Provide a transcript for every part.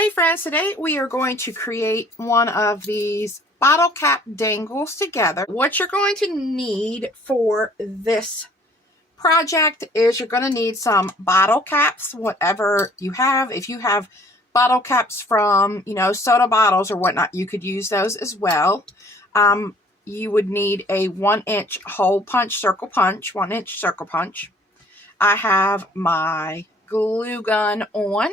Hey friends, today we are going to create one of these bottle cap dangles together. What you're going to need for this project is you're going to need some bottle caps, whatever you have. If you have bottle caps from, soda bottles or whatnot, you could use those as well. You would need a 1-inch hole punch, circle punch, 1-inch circle punch. I have my glue gun on.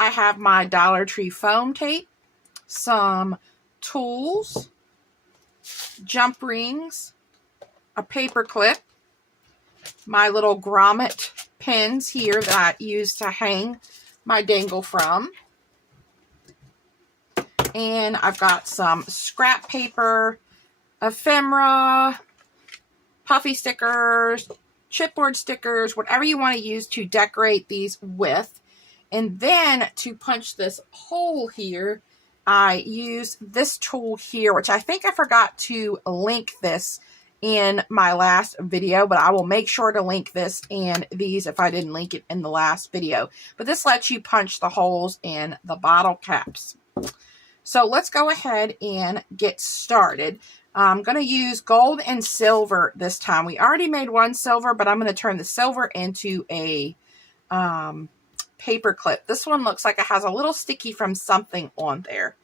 I have my Dollar Tree foam tape, some tools, jump rings, a paper clip, my little grommet pins here that I use to hang my dangle from, and I've got some scrap paper, ephemera, puffy stickers, chipboard stickers, whatever you want to use to decorate these with. And then to punch this hole here, I use this tool here, which I think I forgot to link this in my last video, but I will make sure to link this and these if I didn't link it in the last video. But this lets you punch the holes in the bottle caps. So let's go ahead and get started. I'm going to use gold and silver this time. We already made one silver, but I'm going to turn the silver into a paper clip. This one looks like it has a little sticky from something on there.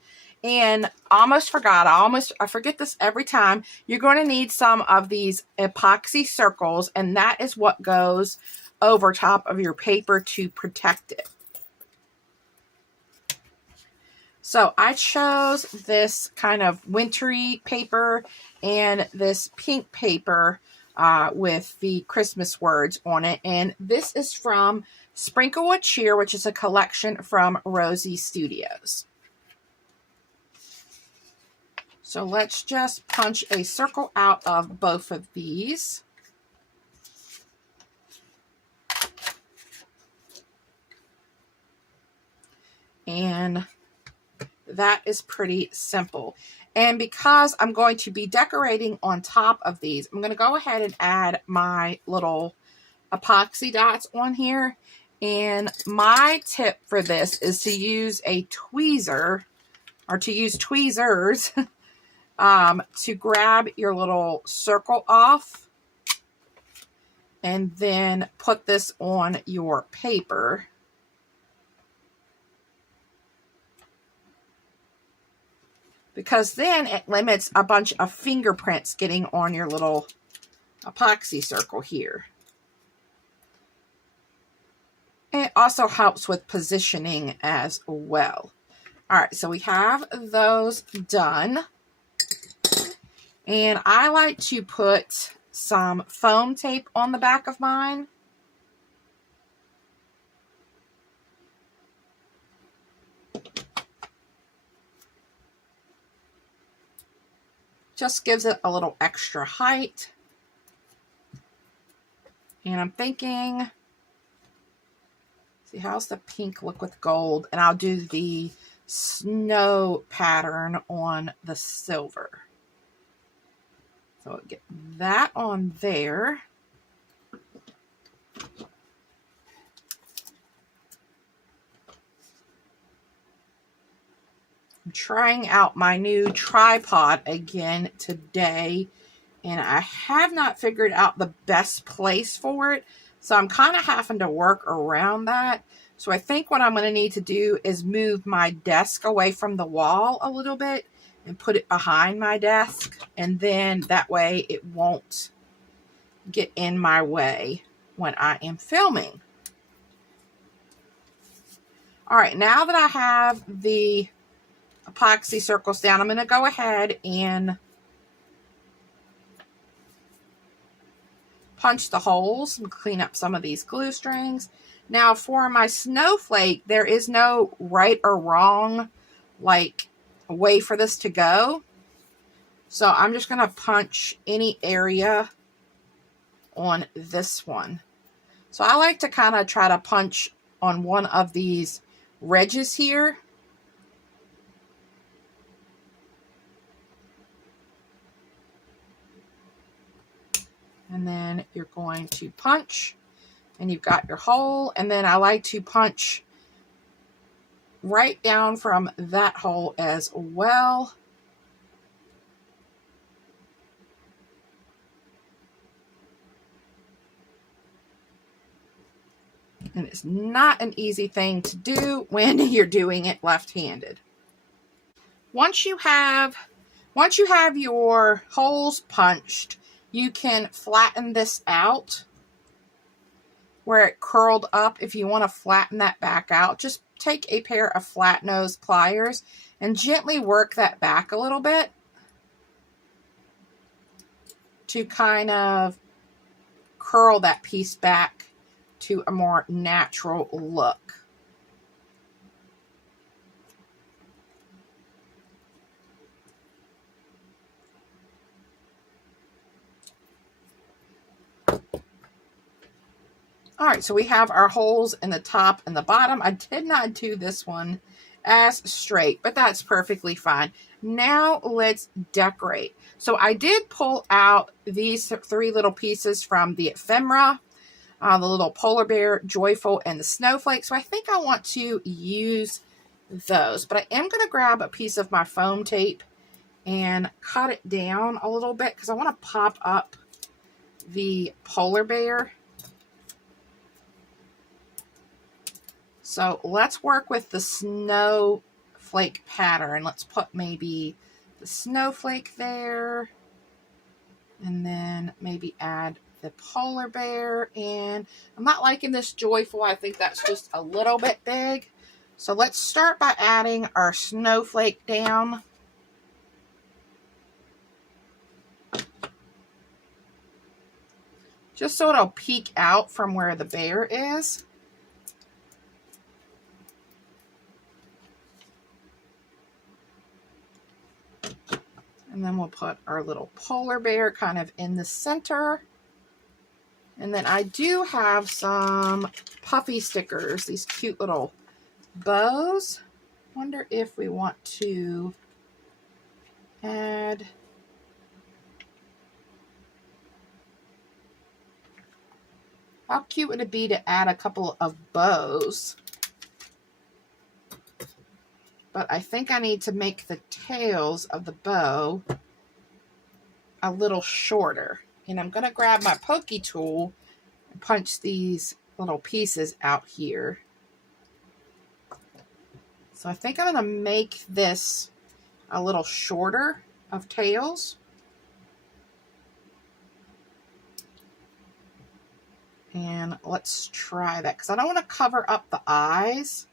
And almost forgot, I forget this every time. You're going to need some of these epoxy circles, and that is what goes over top of your paper to protect it. So I chose this kind of wintry paper and this pink paper with the Christmas words on it. And this is from Sprinkle with Cheer, which is a collection from Rosie Studios. So let's just punch a circle out of both of these. And that is pretty simple. And because I'm going to be decorating on top of these, I'm going to go ahead and add my little epoxy dots on here. And my tip for this is to use a tweezer, or to use tweezers to grab your little circle off and then put this on your paper. Because then it limits a bunch of fingerprints getting on your little epoxy circle here. And it also helps with positioning as well. All right, so we have those done. And I like to put some foam tape on the back of mine. Just gives it a little extra height. And I'm thinking, see, how's the pink look with gold? And I'll do the snow pattern on the silver. So I'll get that on there. I'm trying out my new tripod again today, and I have not figured out the best place for it. So I'm kind of having to work around that. So I think what I'm going to need to do is move my desk away from the wall a little bit and put it behind my desk. And then that way it won't get in my way when I am filming. All right, now that I have the epoxy circles down, I'm going to go ahead and punch the holes and clean up some of these glue strings. Now for my snowflake, there is no right or wrong way for this to go. So I'm just going to punch any area on this one. So I like to kind of try to punch on one of these ridges here. And then you're going to punch, and you've got your hole. And then I like to punch right down from that hole as well. And it's not an easy thing to do when you're doing it left-handed. Once you have your holes punched, you can flatten this out where it curled up. If you want to flatten that back out, just take a pair of flat nose pliers and gently work that back a little bit to kind of curl that piece back to a more natural look. All right, so we have our holes in the top and the bottom. I did not do this one as straight, but that's perfectly fine. Now let's decorate. So I did pull out these 3 little pieces from the ephemera, the little polar bear, joyful, and the snowflake. So I think I want to use those, but I am going to grab a piece of my foam tape and cut it down a little bit because I want to pop up the polar bear. So let's work with the snowflake pattern. Let's put maybe the snowflake there, and then maybe add the polar bear. And I'm not liking this joyful. I think that's just a little bit big. So let's start by adding our snowflake down. Just so it'll peek out from where the bear is. And then we'll put our little polar bear kind of in the center. And then I do have some puffy stickers, these cute little bows. Wonder if we want to add how cute would it be to add a couple of bows? But I think I need to make the tails of the bow a little shorter. And I'm going to grab my pokey tool and punch these little pieces out here. So I think I'm going to make this a little shorter of tails. And let's try that because I don't want to cover up the eyes.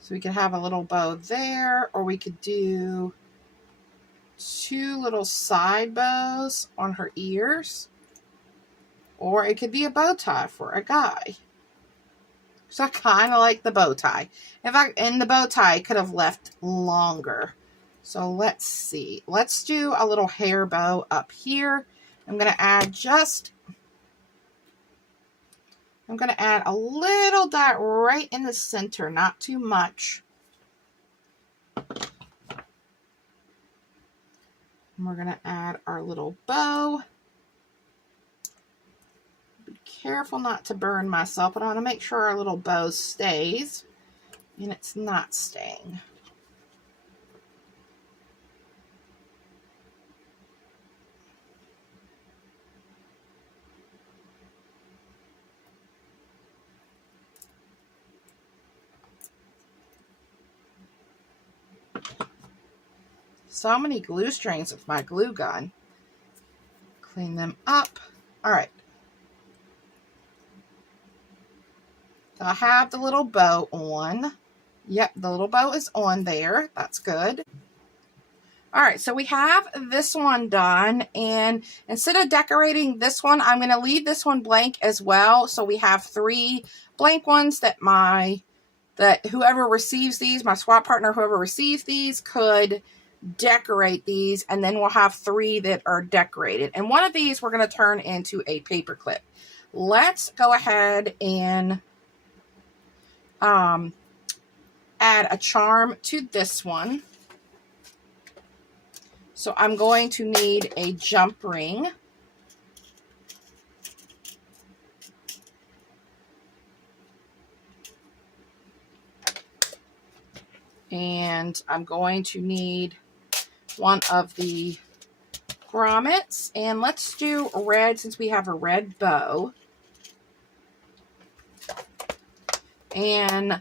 So we could have a little bow there, or we could do 2 little side bows on her ears, or it could be a bow tie for a guy. So I kind of like the bow tie. In fact, in the bow tie, I could have left longer. So let's see. Let's do a little hair bow up here. I'm going to add a little dot right in the center, not too much. And we're going to add our little bow. Be careful not to burn myself, but I want to make sure our little bow stays, and it's not staying. So many glue strings with my glue gun. Clean them up. All right. So I have the little bow on. Yep, the little bow is on there. That's good. All right, so we have this one done. And instead of decorating this one, I'm going to leave this one blank as well. So we have 3 blank ones that whoever receives these, my swap partner, whoever receives these, could decorate these, and then we'll have 3 that are decorated, and one of these we're going to turn into a paper clip. Let's go ahead and add a charm to this one. So I'm going to need a jump ring, And I'm going to need one of the grommets. And let's do red since we have a red bow. And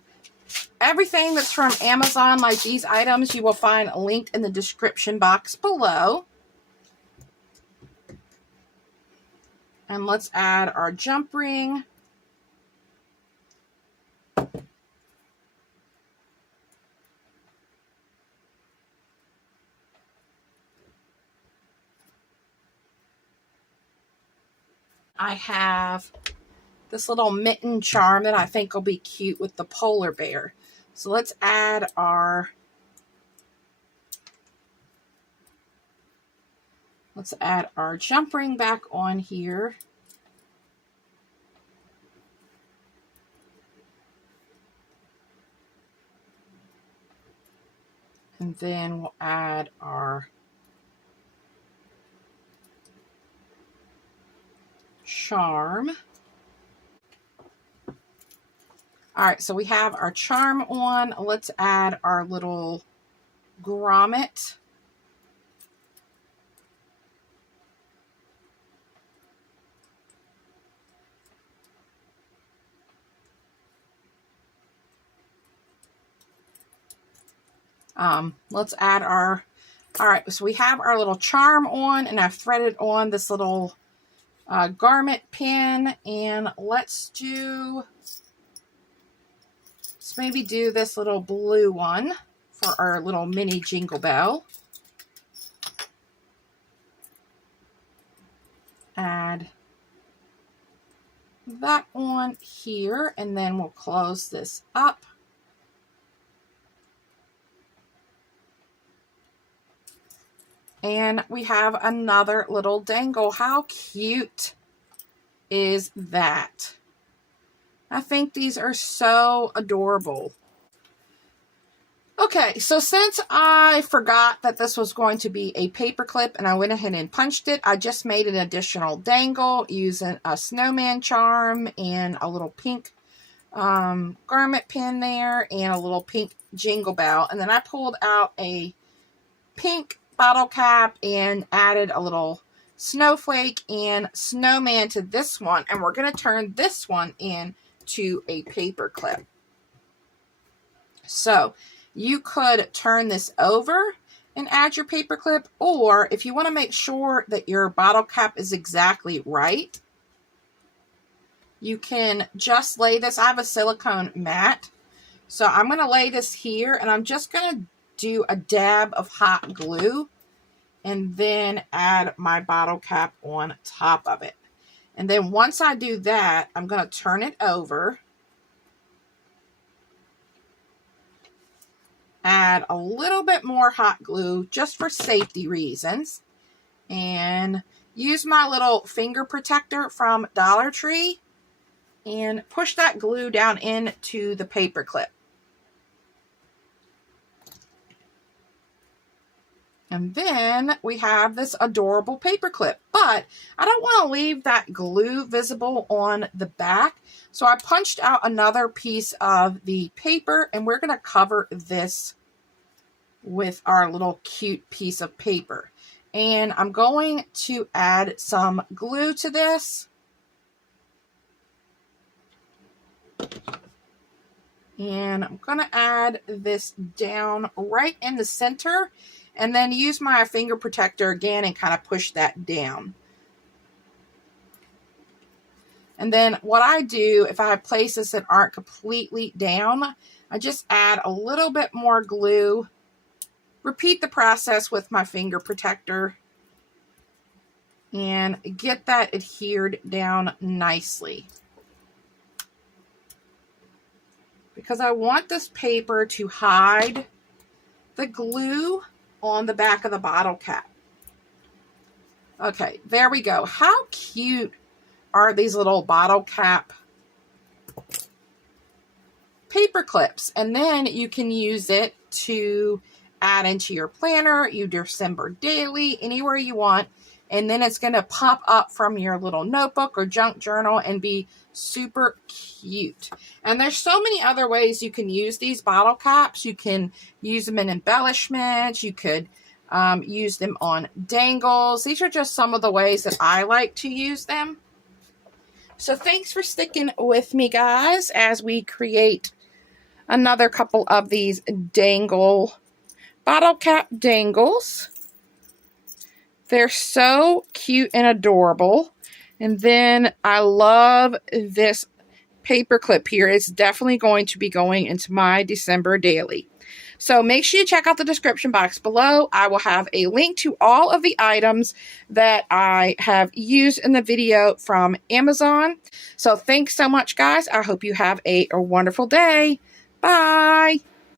everything that's from Amazon, like these items, you will find linked in the description box below. And let's add our jump ring. I have this little mitten charm that I think will be cute with the polar bear. So let's add our jump ring back on here. And then we'll add our charm. All right, so we have our charm on. Let's add our little grommet. Let's add our, all right, so we have our little charm on, and I've threaded on this little garment pin, and let's maybe do this little blue one for our little mini jingle bell. Add that on here, and then we'll close this up. And we have another little dangle. How cute is that? I think these are so adorable. Okay, so since I forgot that this was going to be a paper clip and I went ahead and punched it, I just made an additional dangle using a snowman charm and a little pink garment pin there and a little pink jingle bell. And then I pulled out a pink bottle cap and added a little snowflake and snowman to this one. And we're going to turn this one into a paper clip. So you could turn this over and add your paper clip, or if you want to make sure that your bottle cap is exactly right, you can just lay this. I have a silicone mat, so I'm going to lay this here, and I'm just going to do a dab of hot glue and then add my bottle cap on top of it. And then once I do that, I'm going to turn it over, add a little bit more hot glue just for safety reasons, and use my little finger protector from Dollar Tree and push that glue down into the paper clip. And then we have this adorable paper clip, but I don't want to leave that glue visible on the back. So I punched out another piece of the paper, and we're going to cover this with our little cute piece of paper. And I'm going to add some glue to this. And I'm going to add this down right in the center, and then use my finger protector again and kind of push that down. And then what I do, if I have places that aren't completely down, I just add a little bit more glue. Repeat the process with my finger protector and get that adhered down nicely. Because I want this paper to hide the glue on the back of the bottle cap. Okay, there we go. How cute are these little bottle cap paper clips? And then you can use it to add into your planner, your December daily, anywhere you want. and then it's going to pop up from your little notebook or junk journal and be super cute. And there's so many other ways you can use these bottle caps. You can use them in embellishments. You could use them on dangles. These are just some of the ways that I like to use them. So thanks for sticking with me, guys, as we create another couple of these bottle cap dangles. They're so cute and adorable. And then I love this paper clip here. It's definitely going to be going into my December daily. So make sure you check out the description box below. I will have a link to all of the items that I have used in the video from Amazon. So thanks so much, guys. I hope you have a wonderful day. Bye.